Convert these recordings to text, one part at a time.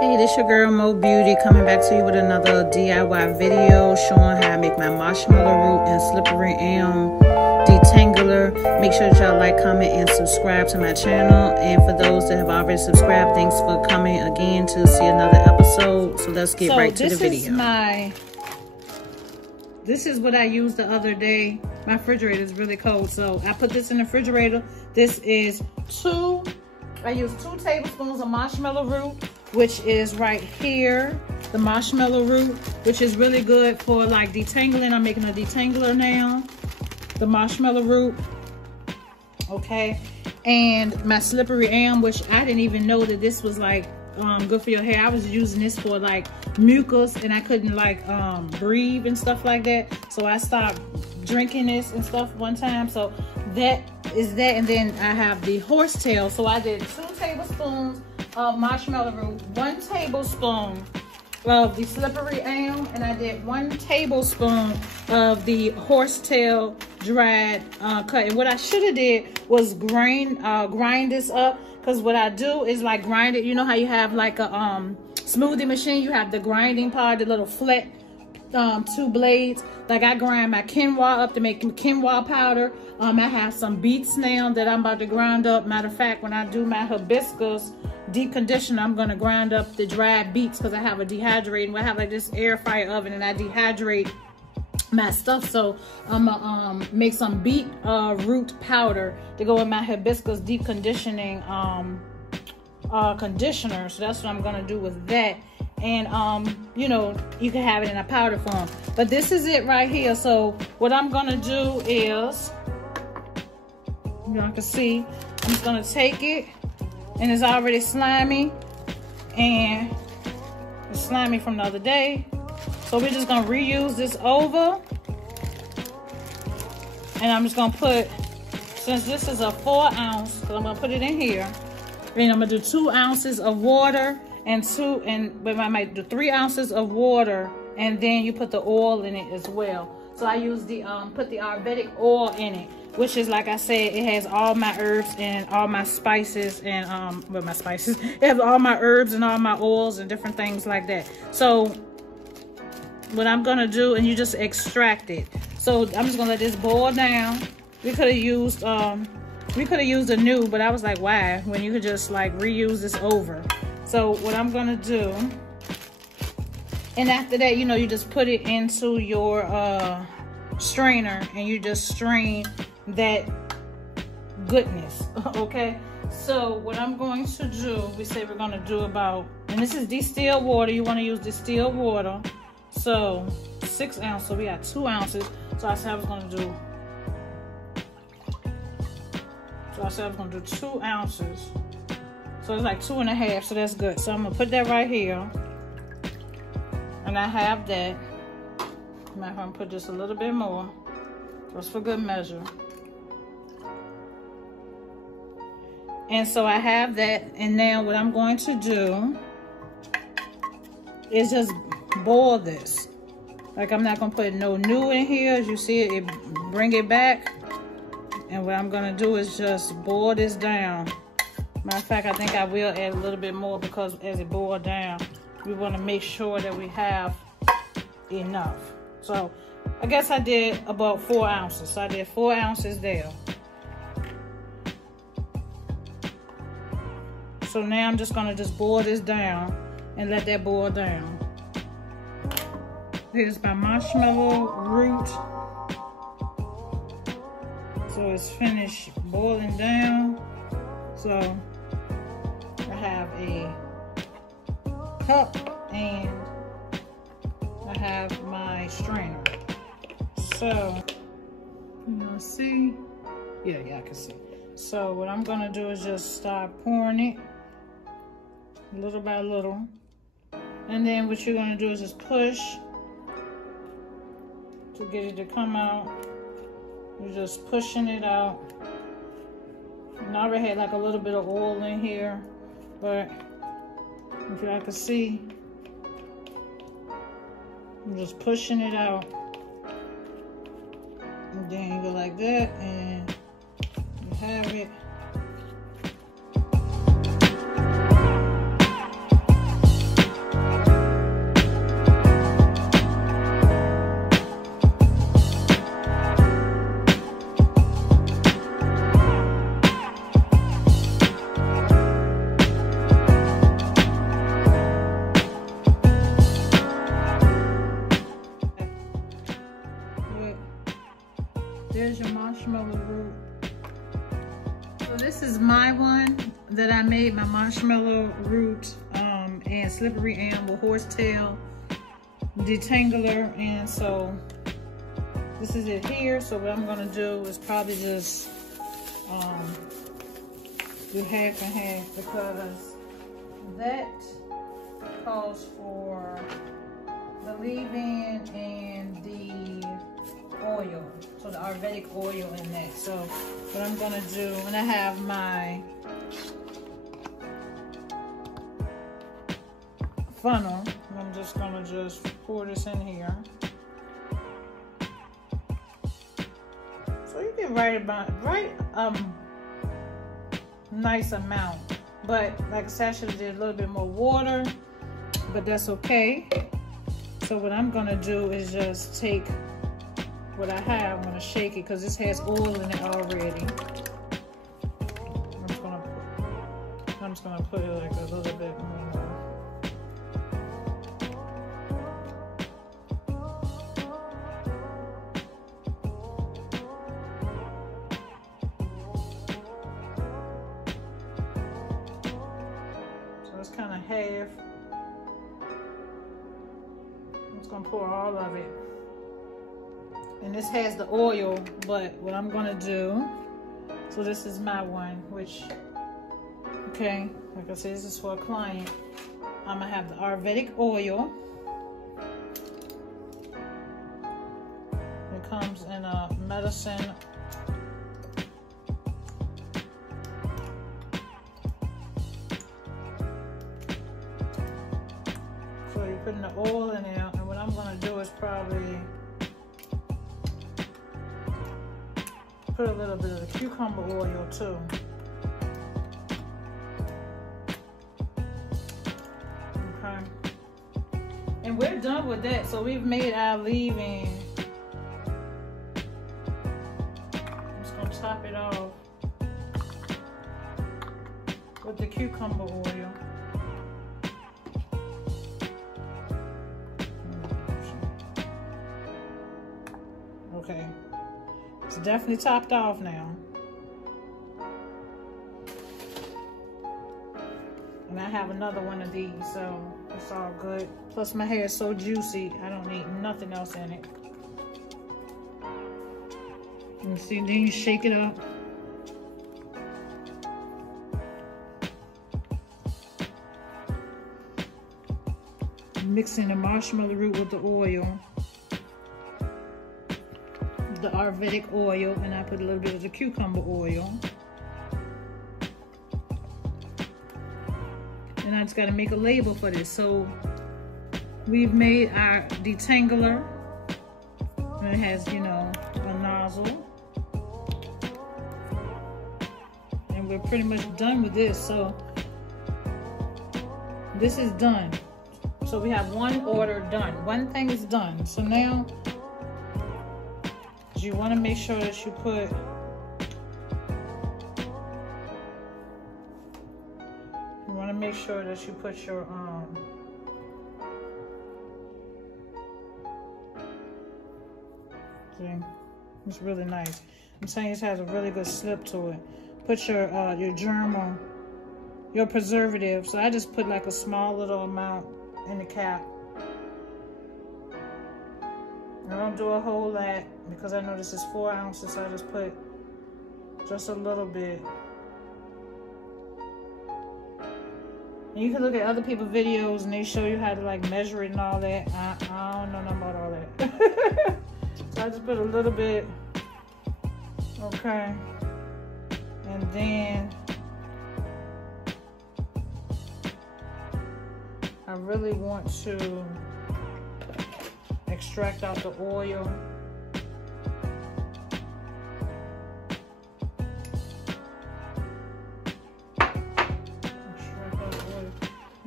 Hey, this your girl Mo Beauty coming back to you with another DIY video showing how I make my marshmallow root and slippery elm detangler. Make sure that y'all like, comment, and subscribe to my channel. And for those that have already subscribed, thanks for coming again to see another episode. So let's get right to the video. This is what I used the other day. My refrigerator is really cold, so I put this in the refrigerator. This is I use 2 tablespoons of marshmallow root, which is right here, the marshmallow root, which is really good for like detangling. I'm making a detangler now, the marshmallow root, okay? And my slippery elm, which I didn't even know that this was like good for your hair. I was using this for like mucus, and I couldn't like breathe and stuff like that. So I stopped drinking this and stuff one time. So that is that. And then I have the horsetail. So I did 2 tablespoons of marshmallow root, 1 tablespoon of the slippery elm, and I did 1 tablespoon of the horsetail dried cut. And what I should have did was grind this up, because what I do is like grind it. You know how you have like a smoothie machine, you have the grinding part, the little flat 2 blades. Like I grind my quinoa up to make quinoa powder. I have some beets now that I'm about to grind up. Matter of fact, when I do my hibiscus deep conditioner, I'm gonna grind up the dried beets, because I have a dehydrating. I have like this air fryer oven, and I dehydrate my stuff. So I'm gonna make some beet root powder to go with my hibiscus deep conditioning conditioner. So that's what I'm gonna do with that. And you know, you can have it in a powder form, but this is it right here. So what I'm gonna do is, y'all can see, I'm just gonna take it, and it's already slimy, and it's slimy from the other day. So we're just gonna reuse this over, and I'm just gonna put, since this is a 4 ounce, because I'm gonna put it in here, and I'm gonna do 2 ounces of water, but I might do 3 ounces of water, and then you put the oil in it as well. So I use the put the Ayurvedic oil in it, which is, like I said, it has all my herbs and all my spices, and it has all my herbs and all my oils and different things like that. So what I'm gonna do, and you just extract it. So I'm just gonna let this boil down. We could have used a new, but I was like, why, when you could just like reuse this over. So what I'm gonna do, and after that, you know, you just put it into your strainer, and you just strain that goodness, okay? So what I'm going to do, we say we're gonna do about, and this is distilled water. You wanna use distilled water. So 6 ounces, so we got 2 ounces. So I said I was gonna do, 2 ounces. So it's like 2.5, so that's good. So I'm gonna put that right here. And I have that. I'm gonna put just a little bit more, just for good measure. And so I have that, and now what I'm going to do is just boil this. Like, I'm not gonna put no new in here. As you see it, bring it back. And what I'm gonna do is just boil this down. Matter of fact, I think I will add a little bit more, because as it boils down, we wanna make sure that we have enough. So I guess I did about 4 ounces. So I did 4 ounces there. So now I'm just gonna boil this down and let that boil down. Here's my marshmallow root. So it's finished boiling down. So I have a cup, and I have my strainer. So you wanna see? Yeah, I can see. So what I'm gonna do is just start pouring it little by little. And then what you're gonna do is just push to get it to come out. You're just pushing it out. And I already had like a little bit of oil in here, but if y'all can see, I'm just pushing it out. And then you go like that, and you have it. is my one that I made, my Marshmallow Root and Slippery Elm with Horsetail Detangler. And so this is it here. So what I'm gonna do is probably just do half and half, because that calls for the leave-in and the oil, so the Ayurvedic oil in that. So what I'm gonna do, and I have my funnel, and I'm just gonna pour this in here. So you get right nice amount, but like I said, I should have did a little bit more water, but that's okay. So what I'm gonna do is just take what I have, I'm gonna shake it because this has oil in it already. I'm just gonna put it like a little bit more. Kind of half. I'm just gonna pour all of it, and this has the oil. But what I'm gonna do, so this is my one, which, okay, like I said, this is for a client. I'm gonna have the Ayurvedic oil. It comes in a medicine. Putting the oil in there, and what I'm gonna do is probably put a little bit of the cucumber oil too. Okay, and we're done with that. So we've made our leave-in. I'm just gonna top it off with the cucumber oil. Okay, it's definitely topped off now. And I have another one of these, so it's all good. Plus my hair is so juicy, I don't need nothing else in it. And see, then you shake it up. Mixing the marshmallow root with the oil. The Ayurvedic oil, and I put a little bit of the cucumber oil. And I just got to make a label for this. So we've made our detangler, and it has, you know, a nozzle. And we're pretty much done with this. So this is done. So we have one order done. One thing is done. So now you want to make sure that you put your see, it's really nice. I'm saying this has a really good slip to it. Put your germ, your preservative. So I just put like a small little amount in the cap. I don't do a whole lot because I know this is 4 ounces, so I just put just a little bit. And you can look at other people's videos and they show you how to like measure it and all that. I don't know nothing about all that. So I just put a little bit, okay. And then I really want to extract out the oil. Extract out the oil.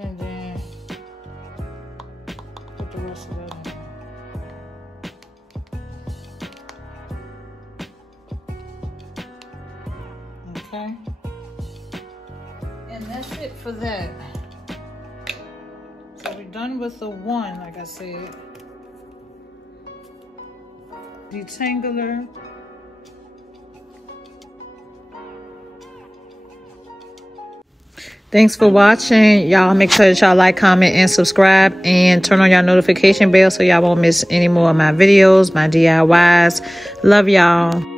And then put the rest of that in. Okay. And that's it for that. So we're done with the one, like I said. Detangler. Thanks for watching. Y'all make sure that y'all like, comment, and subscribe, and turn on y'all notification bell so y'all won't miss any more of my videos, my DIYs. Love y'all.